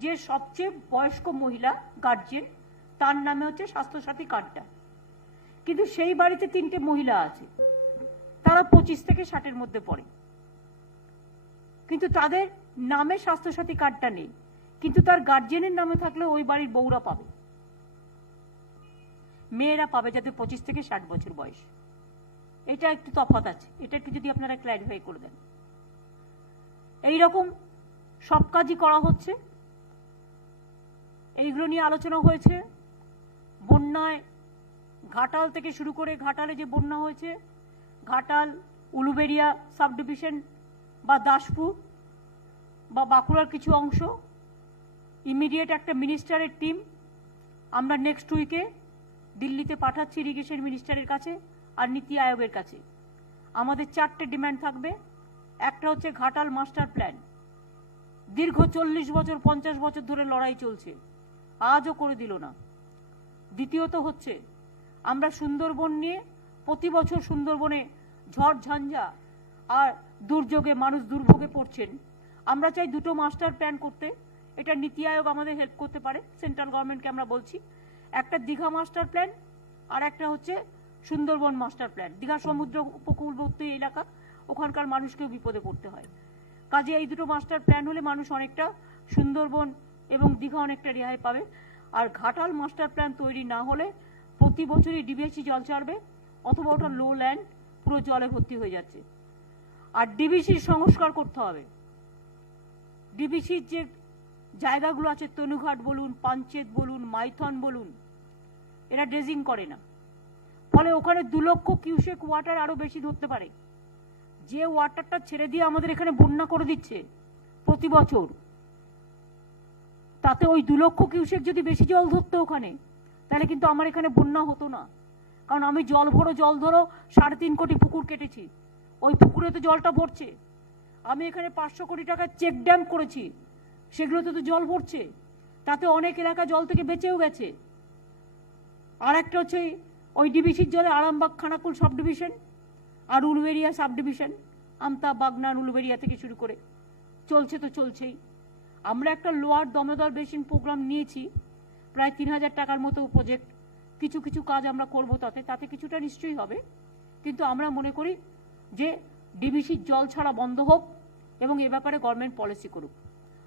যে সবচেয়ে বয়স্ক মহিলা গার্জেন তার নামে হচ্ছে স্বাস্থ্যসাথী কার্ডটা। কিন্তু সেই বাড়িতে তিনটে মহিলা আছে। তারা পঁচিশ থেকে ষাটের মধ্যে পড়ে। কিন্তু তাদের নামে স্বাস্থ্যসাথী কার্ডটা নেই। কিন্তু তার গার্জেনের নামে থাকলে ওই বাড়ির বউরা পাবে। মেয়েরা পাবে যাতে পঁচিশ থেকে ষাট বছর বয়স। এটা একটু তফাৎ আছে। এটা একটু যদি আপনারা ক্ল্যারিফাই করে দেন। এই রকম সব কাজই করা হচ্ছে। এইগুলো নিয়ে আলোচনা হয়েছে। বন্যায় ঘাটাল থেকে শুরু করে ঘাটালে যে বন্যা হয়েছে, ঘাটাল উলুবেরিয়া সাব ডিভিশন বা দাসপুর বা বাঁকুড়ার কিছু অংশ, ইমিডিয়েট একটা মিনিস্টারের টিম আমরা নেক্সট উইকে দিল্লিতে পাঠাচ্ছি ইরিগেশন মিনিস্টারের কাছে আর নীতি আয়োগের কাছে। আমাদের চারটে ডিমান্ড থাকবে। একটা হচ্ছে ঘাটাল মাস্টার প্ল্যান দীর্ঘ চল্লিশ বছর, পঞ্চাশ বছর ধরে লড়াই চলছে। আজও করে দিল না। দ্বিতীয়ত হচ্ছে, আমরা সুন্দরবন নিয়ে প্রতি বছর সুন্দরবনে ঝড়, ঝঞ্ঝা আর দুর্যোগে, মানুষ দুর্ভোগে পড়ছেন। আমরা চাই দুটো মাস্টার প্ল্যান করতে। এটা নীতি আয়োগ আমাদের হেল্প করতে পারে, সেন্ট্রাল গভর্নমেন্টকে আমরা বলছি। একটা দীঘা মাস্টার প্ল্যান আর একটা হচ্ছে সুন্দরবন মাস্টার প্ল্যান। দীঘা সমুদ্র উপকূলবর্তী এলাকা, ওখানকার মানুষকেও বিপদে পড়তে হয়। কাজে এই দুটো মাস্টার প্ল্যান হলে মানুষ অনেকটা সুন্দরবন এবং দীঘা অনেকটা রেহাই পাবে। আর ঘাটাল মাস্টার প্ল্যান তৈরি না হলে প্রতি বছরই ডিবিএসি জল ছাড়বে, অথবা ওটা লো ল্যান্ড পুরো জলে ভর্তি হয়ে যাচ্ছে। আর ডিবিসির সংস্কার করতে হবে। ডিবিসির যে জায়গাগুলো আছে, তনুঘাট বলুন পাঞ্চেত বলুন, মাইথন বলুন, এরা ড্রেজিং করে না। ফলে ওখানে দু লক্ষ কিউসেক ওয়াটার আরও বেশি ধরতে পারে। যে ওয়াটারটা ছেড়ে দিয়ে আমাদের এখানে বন্যা করে দিচ্ছে প্রতি বছর তাতে ওই দু লক্ষ কিউসেক যদি বেশি জল ধরতো ওখানে, তাহলে কিন্তু আমার এখানে বন্যা হতো না। কারণ আমি জল ভরো, জল ধরো, সাড়ে তিন কোটি পুকুর কেটেছি। ওই পুকুরে তো জলটা ভরছে। আমি এখানে পাঁচশো কোটি টাকার চেক ড্যাম করেছি। সেগুলোতে তো জল ভরছে। তাতে অনেক এলাকা জল থেকে বেঁচেও গেছে। আর একটা হচ্ছে ওই ডিবিসির জলে আরামবাগ খানাকুল সাব ডিভিশন আর উলুবেরিয়া সাব ডিভিশন আমতা, বাগনান, উলুবেরিয়া থেকে শুরু করে। চলছে তো চলছেই। আমরা একটা লোয়ার দমোদর বেসিন প্রোগ্রাম নিয়েছি, প্রায় তিন হাজার টাকার মতো প্রজেক্ট কিছু কিছু কাজ আমরা করব তাতে তাতে কিছুটা নিশ্চয়ই হবে। কিন্তু আমরা মনে করি যে ডিবিসির জল ছাড়া বন্ধ হোক এবং এ ব্যাপারে গভর্নমেন্ট পলিসি করুক।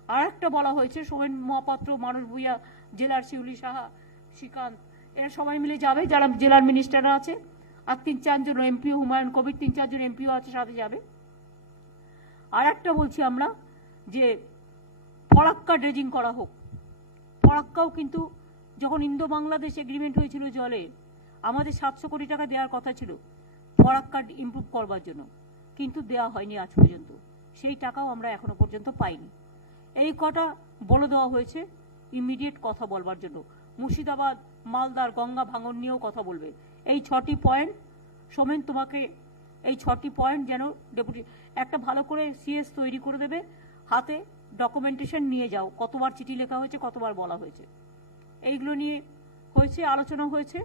আর একটা বলা হয়েছে, সোমেন মহাপাত্র, মানস ভূঁইয়া, জেলার শিউলি সাহা, শ্রীকান্ত, এরা সবাই মিলে যাবে, যারা জেলার মিনিস্টাররা আছে। আর তিন চারজন এমপিও হুমায়ুন কবির তিন চারজন এমপিও আছে, সাথে যাবে। আর একটা বলছি আমরা যে ফরাক্কা ড্রেজিং করা হোক। ফরাক্কাও কিন্তু যখন ইন্দো বাংলাদেশ এগ্রিমেন্ট হয়েছিল জলে, আমাদের সাতশো কোটি টাকা দেওয়ার কথা ছিল ফরাক্কা ইমপ্রুভ করবার জন্য। কিন্তু দেওয়া হয়নি আজ পর্যন্ত। সেই টাকাও আমরা এখনও পর্যন্ত পাইনি। এই কটা বলে দেওয়া হয়েছে ইমিডিয়েট কথা বলবার জন্য। মুর্শিদাবাদ মালদার গঙ্গা ভাঙন নিয়েও কথা বলবে। এই ছটি পয়েন্ট সোমেন তোমাকে এই ছটি পয়েন্ট যেন ডেপুটি একটা ভালো করে সিএস তৈরি করে দেবে। হাতে ডকুমেন্টেশন নিয়ে যাও, কতবার চিঠি লেখা হয়েছে, কতবার বলা হয়েছে। এইগুলো নিয়ে হয়েছে, আলোচনা হয়েছে।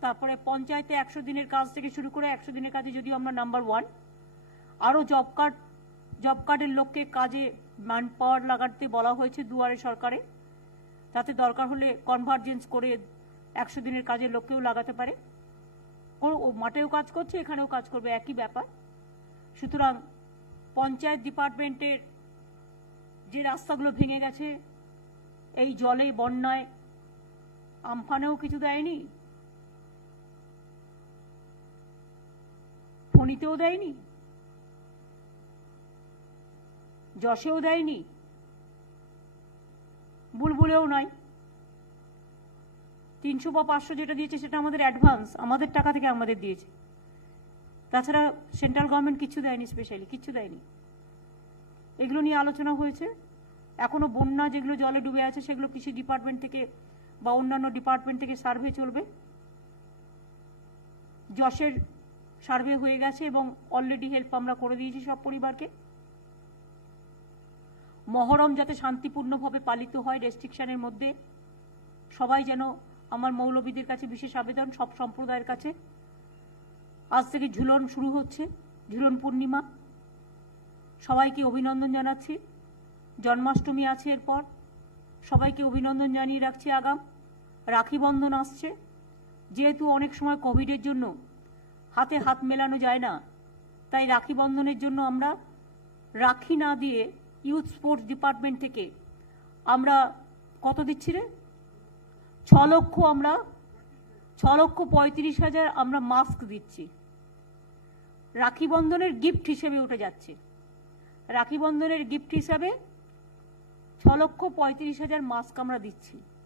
তারপরে পঞ্চায়েতে একশো দিনের কাজ থেকে শুরু করে একশো দিনের কাজে যদি আমরা নাম্বার ওয়ান আরও জব কার্ড জব কার্ডের লোককে কাজে ম্যান পাওয়ার লাগাতে বলা হয়েছে দুয়ারে সরকারে, তাতে দরকার হলে কনভার্জেন্স করে একশো দিনের কাজের লোককেও লাগাতে পারে। ও- মাঠেও কাজ করছে, এখানেও কাজ করবে, একই ব্যাপার। সুতরাং পঞ্চায়েত ডিপার্টমেন্টের যে রাস্তাগুলো ভেঙে গেছে, এই জলে বন্যায় আমফানেও কিছু দেয়নি, ফণিতেও দেয়নি, যশেও দেয়নি, বুলবুলেও নয়। তিনশো বা পাঁচশো যেটা দিয়েছে সেটা আমাদের অ্যাডভান্স, আমাদের টাকা থেকে আমাদের দিয়েছে। তাছাড়া সেন্ট্রাল গভর্নমেন্ট কিছু দেয়নি স্পেশালি কিচ্ছু দেয়নি। এগুলো নিয়ে আলোচনা হয়েছে। এখনও বন্যা যেগুলো জলে ডুবে আছে, সেগুলো কৃষি ডিপার্টমেন্ট থেকে বা অন্যান্য ডিপার্টমেন্ট থেকে সার্ভে চলবে। যশের সার্ভে হয়ে গেছে এবং অলরেডি হেল্প আমরা করে দিয়েছি সব পরিবারকে। মহরম যাতে শান্তিপূর্ণভাবে পালিত হয় রেস্ট্রিকশনের মধ্যে, সবাই যেন আমার মৌলবীদের কাছে বিশেষ আবেদন, সব সম্প্রদায়ের কাছে। আজ থেকে ঝুলন শুরু হচ্ছে, ঝুলন পূর্ণিমা। সবাইকে অভিনন্দন জানাচ্ছি। জন্মাষ্টমী আছে এরপর। সবাইকে অভিনন্দন জানিয়ে রাখছি আগাম। রাখি বন্ধন আসছে। যেহেতু অনেক সময় কোভিডের জন্য হাতে হাত মেলানো যায় না, তাই রাখি বন্ধনের জন্য আমরা রাখি না দিয়ে ইউথ স্পোর্টস ডিপার্টমেন্ট থেকে আমরা কত দিচ্ছি রে? ছ লক্ষ আমরা, ছ লক্ষ পঁয়ত্রিশ হাজার আমরা মাস্ক দিচ্ছি। রাখি বন্ধনের গিফট হিসেবে উঠে যাচ্ছে। রাখি বন্ধনের গিফট হিসাবে ছ লক্ষ পঁয়ত্রিশ হাজার মাস্ক আমরা দিচ্ছি।